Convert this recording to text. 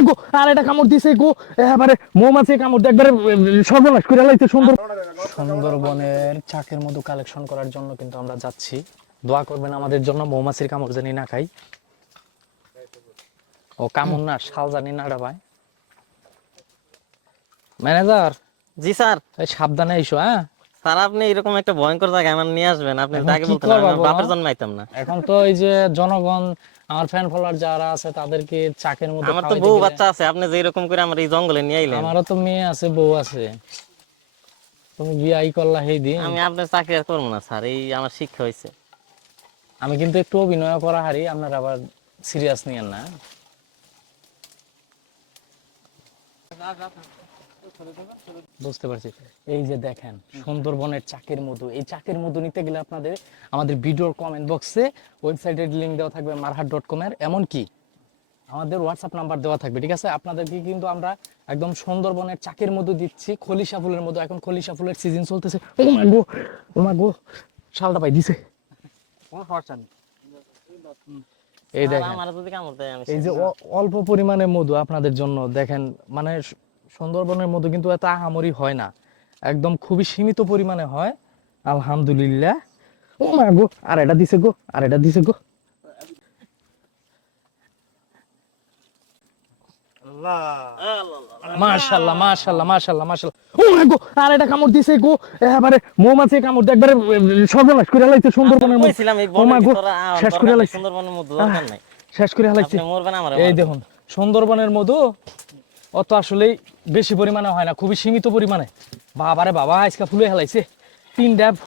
মা গো আর এটা কামড় দিছে গো এবারে মৌমাছি কামড় দিয়ে একবারে সর্বনাশ করে লাইছে সুন্দরবনের চাকের মধু কালেকশন করার জন্য কিন্তু আমরা যাচ্ছি। দোয়া করবেন আমাদের জন্য, মৌমাছির কামড় জানি না খাই, ও কামড় না শাল জানি না ভাই। ম্যানেজার। জি স্যার। সাবধানে এসো। হ্যাঁ স্যার আপনি এরকম একটা ভয়ঙ্কর জায়গায় আমার নিয়ে আসবেন, আপনি এখন আগে কি বলতেন করবা আমার বলো? বাপের জন্ম আইতাম না। এখন তো এই যে জনগণ, আমার ফ্যান ফলোয়ার যারা আছে তাদেরকে চাকের মতো আমার তো খাওয়াইতে বউ গেলে- বাচ্চা আছে, আপনি যে এরকম করে আমার এই জঙ্গলে নিয়ে আইলেন। আমারও তো মেয়ে আছে, বউ আছে। তুমি বিয়াই করলা সেই দিন। আমি আপনার চাকরি আর করবো না স্যার, এই আমার শিক্ষা হয়েছে। আমি কিন্তু একটু অভিনয় করা হারি, আপনার আবার সিরিয়াস নিয়েন না। বুঝতে পারছি। এই যে দেখেন সুন্দরবনের চাকের মধু, এই চাকের মধু নিতে গেলে আপনাদের আমাদের ভিডিওর কমেন্ট বক্সে ওয়েবসাইটের লিংক দেওয়া থাকবে marhat.com এর, এমনকি আমাদের হোয়াটসঅ্যাপ নাম্বার দেওয়া থাকবে, ঠিক আছে? আপনাদেরকে কিন্তু আমরা একদম সুন্দরবনের চাকের মধু দিচ্ছি, খলিশা ফুলের মধু। এখন খলিশা ফুলের সিজন চলতেছে। ও মা গো, ও মা গো, শালটা পাই দিছে। এই স্যার, দেখেন আমার যদি কামড় দেয় আমি এই শেষ। যে অল্প পরিমাণে মধু আপনাদের জন্য। দেখেন মানে সুন্দরবনের মধু কিন্তু এত আহামরি হয় না, একদম খুবই সীমিত পরিমাণে হয়। আলহামদুলিল্লাহ। ও মা গো আর এটা দিছে গো, আর এটা দিছে গো। মাশাআল্লাহ মাশাআল্লাহ মাশাআল্লাহ মাশাআল্লাহ। ও মা গো আর এটা কামড় দিছে গো এবারে মৌমাছি কামড় দিয়ে একবারে সর্বনাশ করে লাইছে সুন্দরবনের মধু। কইছিলাম এই ও মা বনের গো ভিতরে শেষ করে দরকার নাই, লাইছে, সুন্দরবনের মধ্যে দরকার নাই। শেষ করে লাইছে। আপনি মরবেন আমার। এই দেখুন সুন্দরবনের মধু অত আসলেই বেশি পরিমাণে হয় না, খুবই সীমিত পরিমাণে। বাবারে বাবা আজকে ফুলে হেলাইছে 3টা